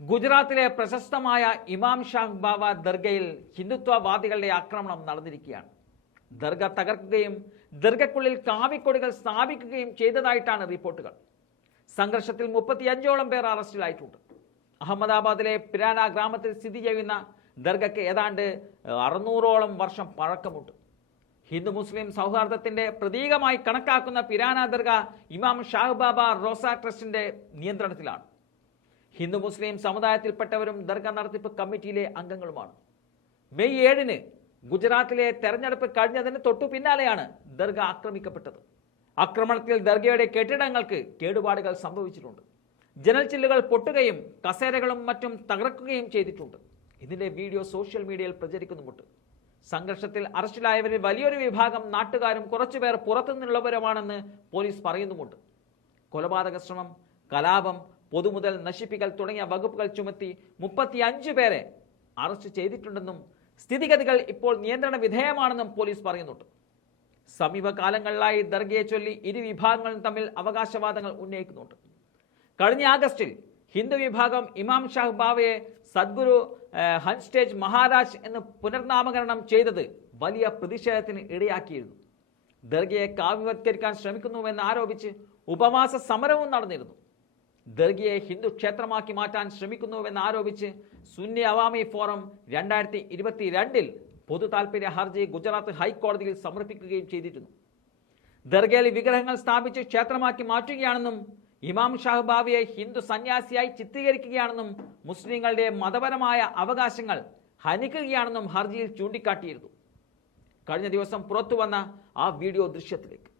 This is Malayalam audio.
ഗുജറാത്തിലെ പ്രശസ്തമായ ഇമാം ഷാഹ് ബാബ ദർഗയിൽ ഹിന്ദുത്വവാദികളുടെ ആക്രമണം നടന്നിരിക്കുകയാണ്. ദർഗ തകർക്കുകയും ദർഗക്കുള്ളിൽ കാവിക്കൊടികൾ സ്ഥാപിക്കുകയും ചെയ്തതായിട്ടാണ് റിപ്പോർട്ടുകൾ. സംഘർഷത്തിൽ മുപ്പത്തിയഞ്ചോളം പേർ അറസ്റ്റിലായിട്ടുണ്ട്. അഹമ്മദാബാദിലെ പിരാന ഗ്രാമത്തിൽ സ്ഥിതി ചെയ്യുന്ന ദർഗയ്ക്ക് ഏതാണ്ട് അറുന്നൂറോളം വർഷം പഴക്കമുണ്ട്. ഹിന്ദു മുസ്ലിം സൗഹാർദ്ദത്തിന്റെ പ്രതീകമായി കണക്കാക്കുന്ന പിരാന ദർഗ ഇമാം ഷാഹ് ബാബ റോസ ട്രസ്റ്റിന്റെ നിയന്ത്രണത്തിലാണ്. ഹിന്ദു മുസ്ലിം സമുദായത്തിൽപ്പെട്ടവരും ദർഗ നടത്തിപ്പ് കമ്മിറ്റിയിലെ അംഗങ്ങളുമാണ്. മെയ് ഏഴിന് ഗുജറാത്തിലെ തെരഞ്ഞെടുപ്പ് കഴിഞ്ഞതിന് തൊട്ടു പിന്നാലെയാണ് ദർഗ ആക്രമിക്കപ്പെട്ടത്. ആക്രമണത്തിൽ ദർഗയുടെ കെട്ടിടങ്ങൾക്ക് കേടുപാടുകൾ സംഭവിച്ചിട്ടുണ്ട്. ജനൽ ചില്ലുകൾ പൊട്ടുകയും കസേരകളും മറ്റും തകർക്കുകയും ചെയ്തിട്ടുണ്ട്. ഇതിന്റെ വീഡിയോ സോഷ്യൽ മീഡിയയിൽ പ്രചരിക്കുന്നുമുണ്ട്. സംഘർഷത്തിൽ അറസ്റ്റിലായവരിൽ വലിയൊരു വിഭാഗം നാട്ടുകാരും കുറച്ചുപേർ പുറത്തുനിന്നുള്ളവരുമാണെന്ന് പോലീസ് പറയുന്നുമുണ്ട്. കൊലപാതക ശ്രമം കലാപം പൊതുമുതൽ നശിപ്പിക്കൽ തുടങ്ങിയ വകുപ്പുകൾ ചുമത്തി മുപ്പത്തിയഞ്ച് പേരെ അറസ്റ്റ് ചെയ്തിട്ടുണ്ടെന്നും സ്ഥിതിഗതികൾ ഇപ്പോൾ നിയന്ത്രണ വിധേയമാണെന്നും പോലീസ് പറയുന്നുണ്ട്. സമീപകാലങ്ങളിലായി ദർഗയെ ചൊല്ലി ഇരു വിഭാഗങ്ങളും തമ്മിൽ അവകാശവാദങ്ങൾ ഉന്നയിക്കുന്നുണ്ട്. കഴിഞ്ഞ ആഗസ്റ്റിൽ ഹിന്ദു വിഭാഗം ഇമാം ഷാഹ് ബാവയെ സദ്ഗുരു ഹൻസ്റ്റേജ് മഹാരാജ് എന്ന് പുനർനാമകരണം ചെയ്തത് വലിയ പ്രതിഷേധത്തിന് ഇടയാക്കിയിരുന്നു. ദർഗയെ കാവ്യവത്കരിക്കാൻ ശ്രമിക്കുന്നുവെന്ന് ആരോപിച്ച് ഉപവാസ സമരവും നടന്നിരുന്നു. ദർഗയെ ഹിന്ദു ക്ഷേത്രമാക്കി മാറ്റാൻ ശ്രമിക്കുന്നുവെന്ന് ആരോപിച്ച് സുന്നി അവാമി ഫോറം രണ്ടായിരത്തി ഇരുപത്തി രണ്ടിൽ പൊതു താൽപര്യ ഹർജി ഗുജറാത്ത് ഹൈക്കോടതിയിൽ സമർപ്പിക്കുകയും ചെയ്തിരുന്നു. ദർഗയിൽ വിഗ്രഹങ്ങൾ സ്ഥാപിച്ച് ക്ഷേത്രമാക്കി മാറ്റുകയാണെന്നും ഇമാം ഷാഹ് ബാവിയെ ഹിന്ദു സന്യാസിയായി ചിത്രീകരിക്കുകയാണെന്നും മുസ്ലിങ്ങളുടെ മതപരമായ അവകാശങ്ങൾ ഹനിക്കുകയാണെന്നും ഹർജിയിൽ ചൂണ്ടിക്കാട്ടിയിരുന്നു. കഴിഞ്ഞ ദിവസം പുറത്തുവന്ന ആ വീഡിയോ ദൃശ്യത്തിലേക്ക്.